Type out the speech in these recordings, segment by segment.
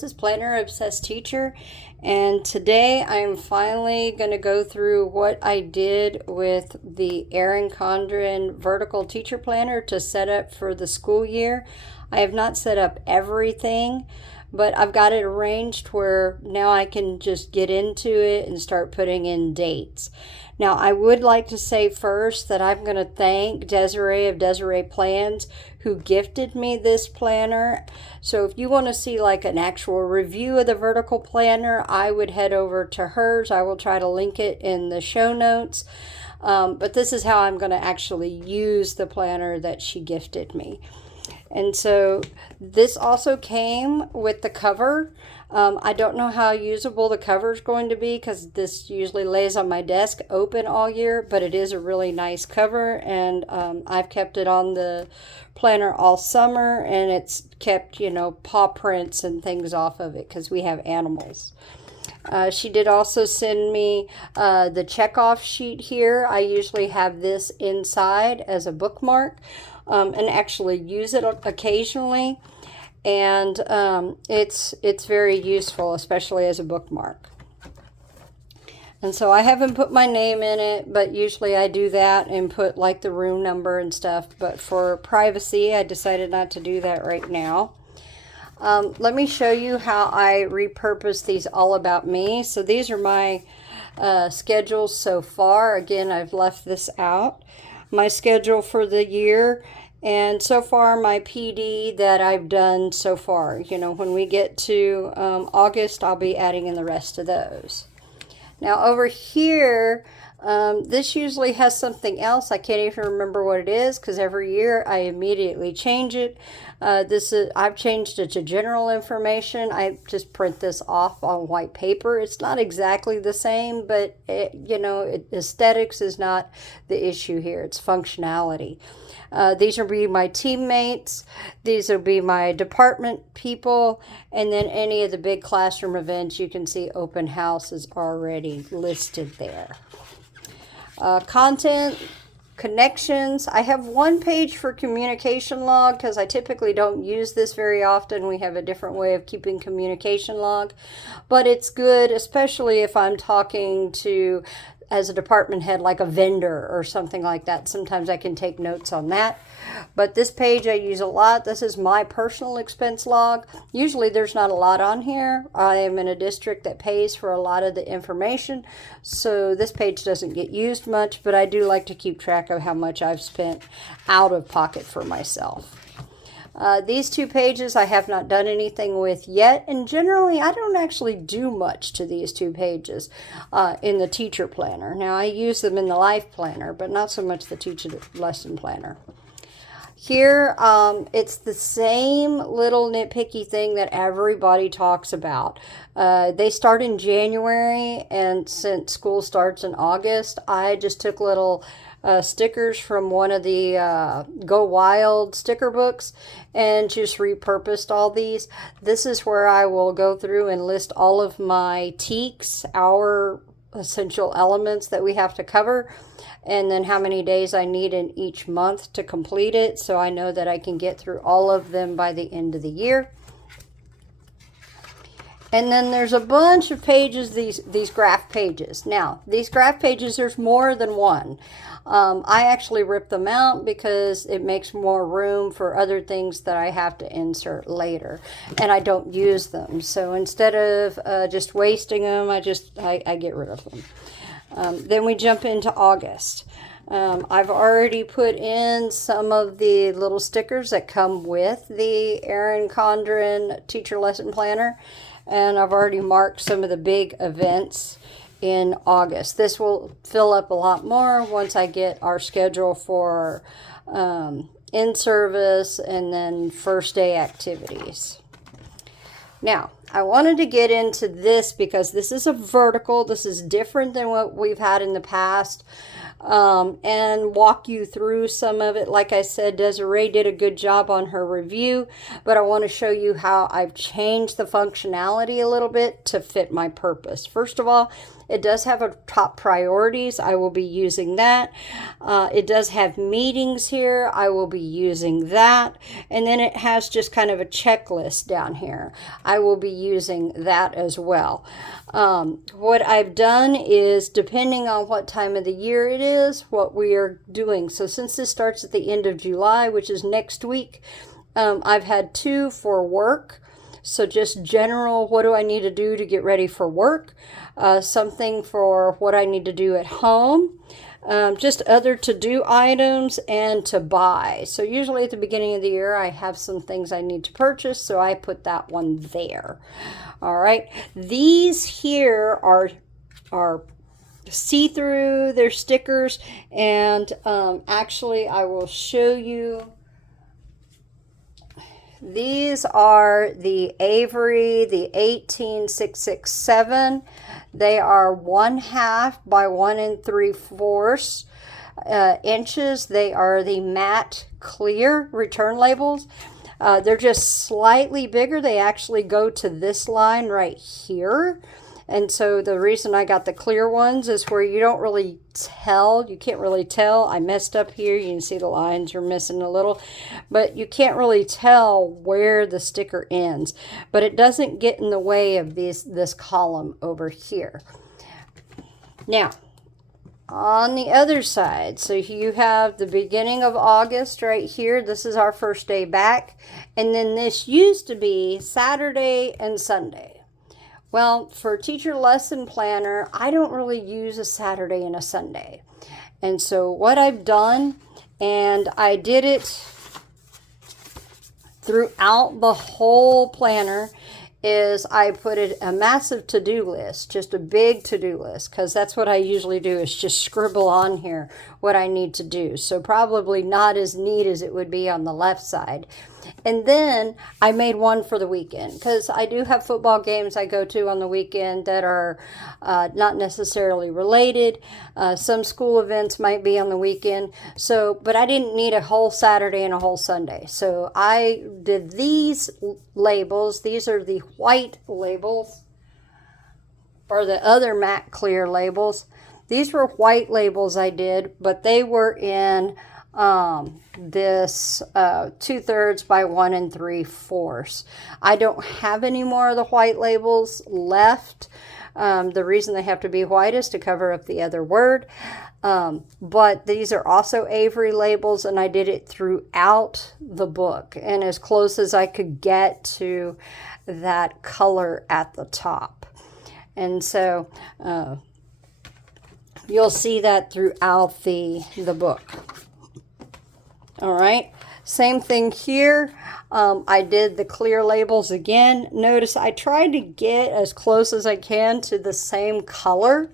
this is Planner Obsessed Teacher, and today I'm finally going to go through what I did with the Erin Condren Vertical Teacher Planner to set up for the school year. I have not set up everything, but I've got it arranged where now I can just get into it and start putting in dates. Now, I would like to say first that I'm going to thank Desiree of Desiree Plans who gifted me this planner. So if you want to see like an actual review of the vertical planner, I would head over to hers. I will try to link it in the show notes. But this is how I'm going to actually use the planner that she gifted me. And so this also came with the cover. I don't know how usable the cover is going to be because this usually lays on my desk open all year, but it is a really nice cover, and I've kept it on the planner all summer, and it's kept, paw prints and things off of it because we have animals. She did also send me the checkoff sheet here. I usually have this inside as a bookmark and actually use it occasionally. And it's very useful, especially as a bookmark. And so I haven't put my name in it, but usually I do that and put like the room number and stuff. But for privacy, I decided not to do that right now. Let me show you how I repurpose these all about me. So these are my schedules so far. Again, I've left this out. My schedule for the year. And so far, my PD that I've done so far. When we get to August, I'll be adding in the rest of those. Now, over here, this usually has something else. I can't even remember what it is because every year I immediately change it. I've changed it to general information. I just print this off on white paper. It's not exactly the same, but aesthetics is not the issue here. It's functionality. These will be my teammates. These will be my department people. And then any of the big classroom events, you can see open house is already listed there. Content, connections. I have one page for communication log because I typically don't use this very often. We have a different way of keeping communication log. But it's good, especially if I'm talking to as a department head, like a vendor or something like that. Sometimes I can take notes on that. But this page I use a lot. This is my personal expense log. Usually there's not a lot on here. I am in a district that pays for a lot of the information, so this page doesn't get used much, but I do like to keep track of how much I've spent out of pocket for myself. These two pages I have not done anything with yet, and generally I don't actually do much to these two pages in the teacher planner. Now I use them in the life planner, but not so much the teacher lesson planner. Here, it's the same little nitpicky thing that everybody talks about. They start in January, and since school starts in August, I just took little stickers from one of the Go Wild sticker books and just repurposed all these. This is where I will go through and list all of my TEKs, our essential elements that we have to cover, and then how many days I need in each month to complete it, so I know that I can get through all of them by the end of the year. And then there's a bunch of pages, these graph pages. Now, these graph pages, there's more than one. I actually rip them out because it makes more room for other things that I have to insert later, and I don't use them. So instead of just wasting them, I get rid of them. Then we jump into August. I've already put in some of the little stickers that come with the Erin Condren Teacher Lesson Planner, and I've already marked some of the big events in August. This will fill up a lot more once I get our schedule for in-service and then first day activities. Now, I wanted to get into this because this is a vertical. This is different than what we've had in the past. and walk you through some of it. Like I said, Desiree did a good job on her review, but I want to show you how I've changed the functionality a little bit to fit my purpose. First of all, it does have a top priorities. I will be using that. It does have meetings here. I will be using that. And then it has just kind of a checklist down here. I will be using that as well. What I've done is, depending on what time of the year it is, what we are doing. So since this starts at the end of July, which is next week, I've had 2 for work. So just general, what do I need to do to get ready for work? Something for what I need to do at home. Just other to-do items and to buy. So usually at the beginning of the year, I have some things I need to purchase, so I put that one there. All right. These here are see-through. They're stickers, and actually I will show you. These are the Avery, the 18667. They are 1/2 by 1 3/4 inches. They are the matte clear return labels. They're just slightly bigger. They actually go to this line right here. And so the reason I got the clear ones is where you don't really tell. You can't really tell. I messed up here. You can see the lines are missing a little. But you can't really tell where the sticker ends. But it doesn't get in the way of this column over here. Now, on the other side, so you have the beginning of August right here. This is our first day back. And then this used to be Saturday and Sunday. Well, for teacher lesson planner, I don't really use a Saturday and a Sunday. And so what I've done, and I did it throughout the whole planner, is I put a massive to-do list, just a big to-do list, because that's what I usually do, is just scribble on here what I need to do. So probably not as neat as it would be on the left side. And then I made one for the weekend, because I do have football games I go to on the weekend that are not necessarily related. Some school events might be on the weekend. So, but I didn't need a whole Saturday and a whole Sunday. So I did these labels. These are the white labels, or the other matte clear labels. These were white labels I did, but they were in this 2/3 by 1 3/4. I don't have any more of the white labels left. The reason they have to be white is to cover up the other word. But these are also Avery labels, and I did it throughout the book, and as close as I could get to that color at the top. And so you'll see that throughout the book. All right, same thing here. I did the clear labels again. Notice I tried to get as close as I can to the same color.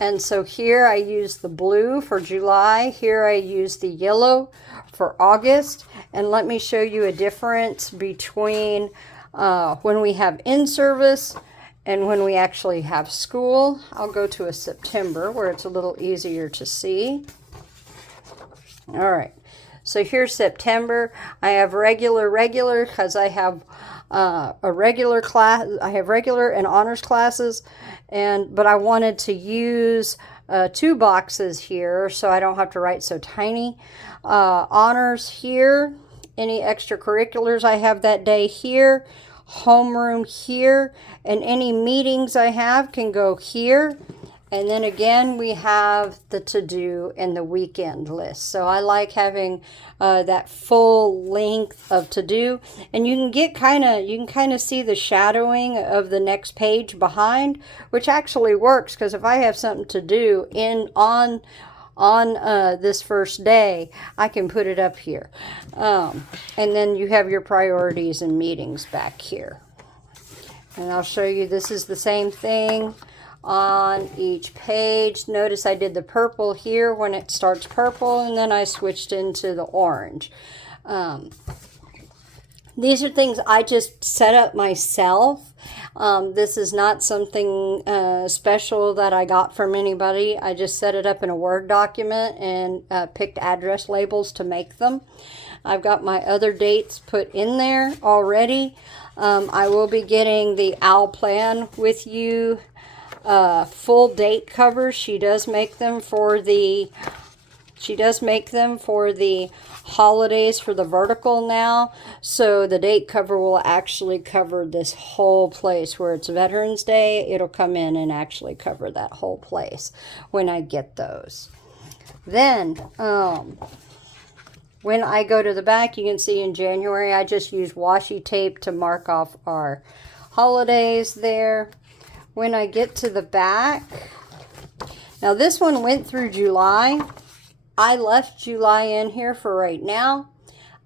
And so here I used the blue for July. Here I used the yellow for August. And let me show you a difference between when we have in-service and when we actually have school. I'll go to a September where it's a little easier to see. All right. So here's September. I have regular because I have a regular class. I have regular and honors classes, but I wanted to use 2 boxes here so I don't have to write so tiny. Honors here. Any extracurriculars I have that day here. Homeroom here, and any meetings I have can go here. And then again, we have the to-do and the weekend list. So I like having that full length of to-do. And you can get you can kind of see the shadowing of the next page behind, which actually works, because if I have something to do on this first day, I can put it up here. And then you have your priorities and meetings back here. And I'll show you, this is the same thing on each page. Notice I did the purple here when it starts purple, and then I switched into the orange. These are things I just set up myself. This is not something special that I got from anybody. I just set it up in a Word document and picked address labels to make them. I've got my other dates put in there already. I will be getting the OWL plan with you. Full date covers. She does make them for the holidays for the vertical now. So the date cover will actually cover this whole place. Where it's Veterans Day, it'll come in and actually cover that whole place when I get those. Then, when I go to the back, you can see in January, I just use washi tape to mark off our holidays there. When I get to the back, now this one went through July. I left July in here for right now.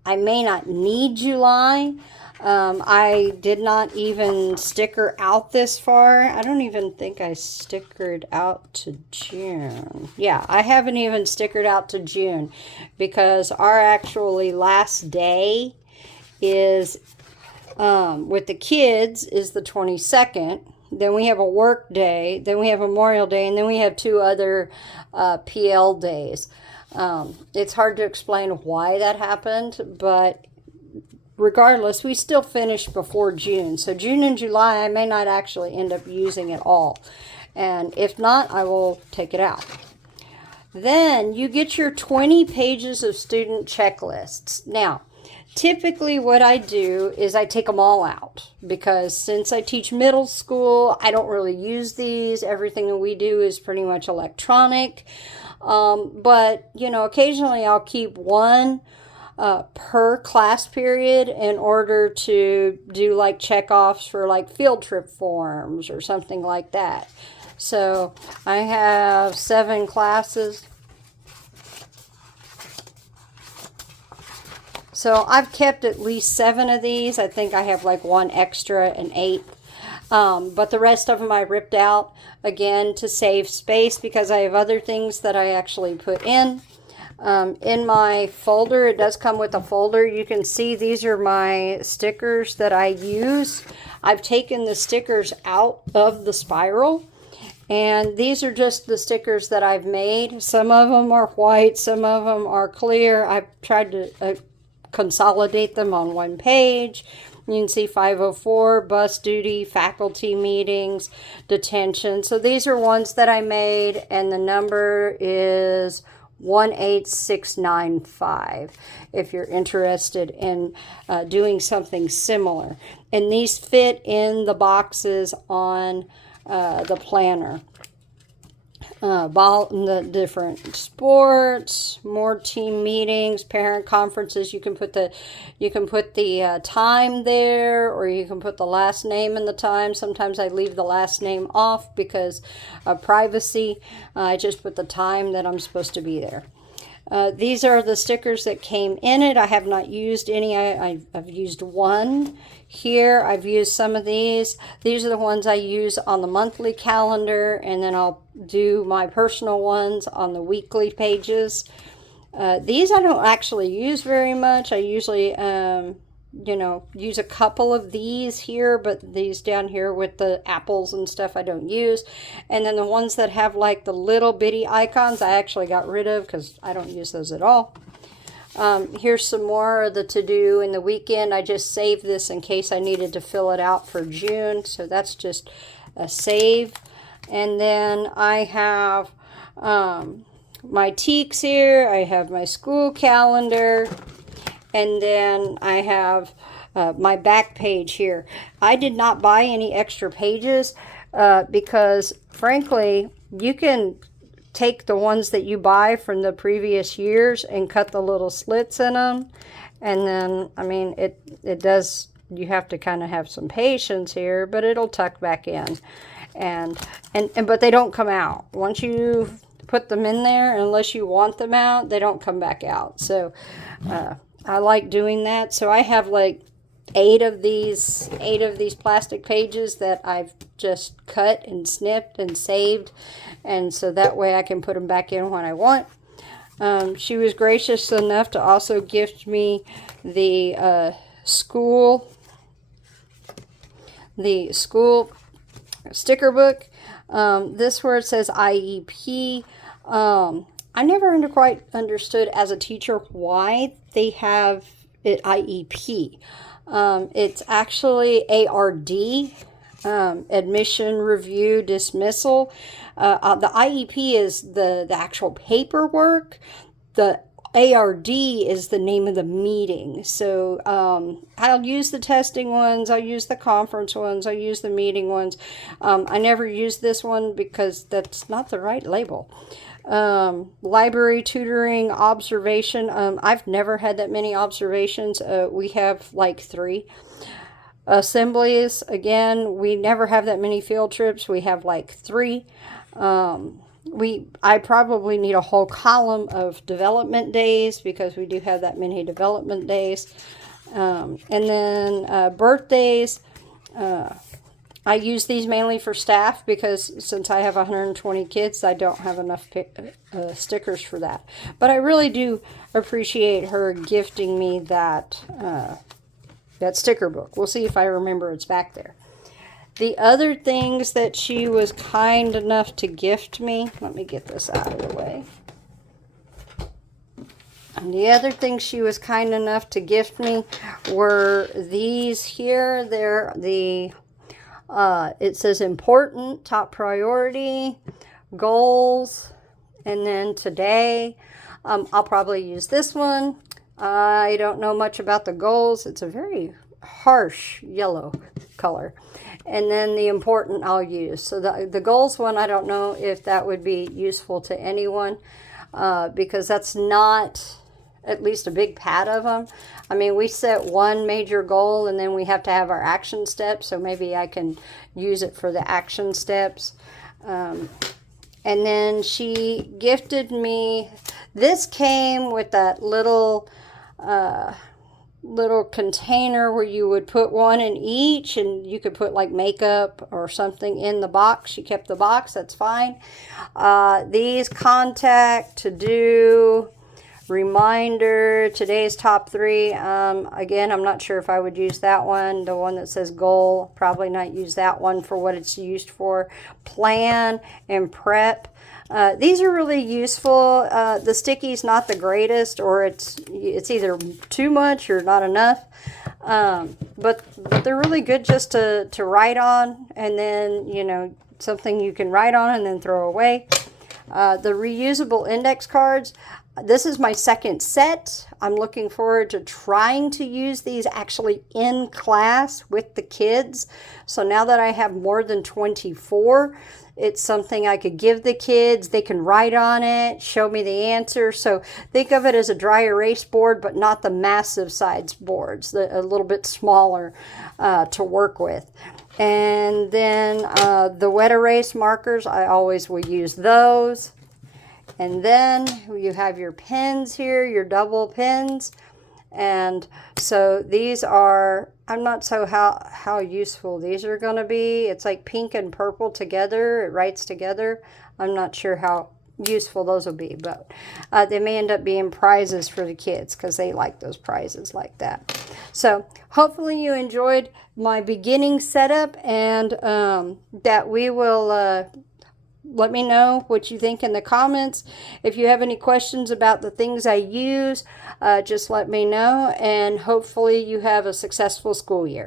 I may not need July. I did not even sticker out this far. I don't even think I stickered out to June. Yeah, I haven't even stickered out to June because our actually last day is, with the kids, is the 22nd. Then we have a work day. Then we have Memorial Day. And then we have 2 other PL days. It's hard to explain why that happened, but regardless, we still finished before June. So June and July, I may not actually end up using it all. And if not, I will take it out. Then you get your 20 pages of student checklists. Now, typically what I do is I take them all out because since I teach middle school, I don't really use these. Everything that we do is pretty much electronic. But, you know, occasionally I'll keep one per class period in order to do like check-offs for like field trip forms or something like that. So I have 7 classes. So I've kept at least 7 of these. I think I have like 1 extra, an 8th. But the rest of them I ripped out, again, to save space because I have other things that I actually put in. In my folder, it does come with a folder. You can see these are my stickers that I use. I've taken the stickers out of the spiral. And these are just the stickers that I've made. Some of them are white, some of them are clear. I've tried to consolidate them on one page. You can see 504, bus duty, faculty meetings, detention. So these are ones that I made, and the number is 18695 if you're interested in doing something similar. And these fit in the boxes on the planner. The different sports, more team meetings, parent conferences. You can put the time there, or you can put the last name in the time. Sometimes I leave the last name off because of privacy. I just put the time that I'm supposed to be there. These are the stickers that came in it. I have not used any. I've used one here. I've used some of these. These are the ones I use on the monthly calendar, and then I'll do my personal ones on the weekly pages. These I don't actually use very much. I usually, use a couple of these here, but these down here with the apples and stuff I don't use. And then the ones that have like the little bitty icons, I actually got rid of because I don't use those at all. Here's some more of the to-do in the weekend. I just saved this in case I needed to fill it out for June. So that's just a save. And then I have my teaks here. I have my school calendar. And then I have my back page here. I did not buy any extra pages because, frankly, you can take the ones that you buy from the previous years and cut the little slits in them. And then, I mean, it does, you have to kind of have some patience here, but it'll tuck back in. But they don't come out. Once you put them in there, unless you want them out, they don't come back out. So I like doing that. So I have like 8 of these plastic pages that I've just cut and snipped and saved, and so that way I can put them back in when I want. She was gracious enough to also gift me the school sticker book. This where it says IEP. I never quite understood as a teacher why they have it IEP. It's actually ARD, admission, review, dismissal. The IEP is the actual paperwork. The ARD is the name of the meeting. So I'll use the testing ones, I'll use the conference ones, I'll use the meeting ones. I never use this one because that's not the right label. Library, tutoring, observation. I've never had that many observations. We have like 3. Assemblies, again, we never have that many field trips. We have like 3. I probably need a whole column of development days because we do have that many development days. And then birthdays. I use these mainly for staff because since I have 120 kids, I don't have enough stickers for that. But I really do appreciate her gifting me that sticker book. We'll see if I remember it's back there. The other things that she was kind enough to gift me, let me get this out of the way. And the other things she was kind enough to gift me were these here. They're the, it says important, top priority, goals, and then today. I'll probably use this one. I don't know much about the goals. It's a very harsh yellow color. And then the important I'll use. So the goals one, I don't know if that would be useful to anyone because that's not at least a big pad of them. I mean, we set one major goal and then we have to have our action steps. So maybe I can use it for the action steps. And then she gifted me, this came with that little container where you would put one in each and you could put like makeup or something in the box. She kept the box, that's fine. These contact, to do, reminder, today's top 3. Again, I'm not sure if I would use that one. The one that says goal, probably not use that one for what it's used for. Plan and prep. These are really useful. The sticky's not the greatest, or it's either too much or not enough. But they're really good just to write on, and then, you know, something you can write on and then throw away. The reusable index cards. This is my second set. I'm looking forward to trying to use these actually in class with the kids. So now that I have more than 24, it's something I could give the kids. They can write on it, show me the answer. So think of it as a dry erase board, but not the massive size boards, a little bit smaller to work with. And then the wet erase markers, I always will use those. And then you have your pens here, your double pens. And so these are, I'm not so how useful these are going to be. It's like pink and purple together. It writes together. I'm not sure how useful those will be, but they may end up being prizes for the kids because they like those prizes like that. So hopefully you enjoyed my beginning setup, and that we will let me know what you think in the comments. If you have any questions about the things I use, just let me know, and hopefully you have a successful school year.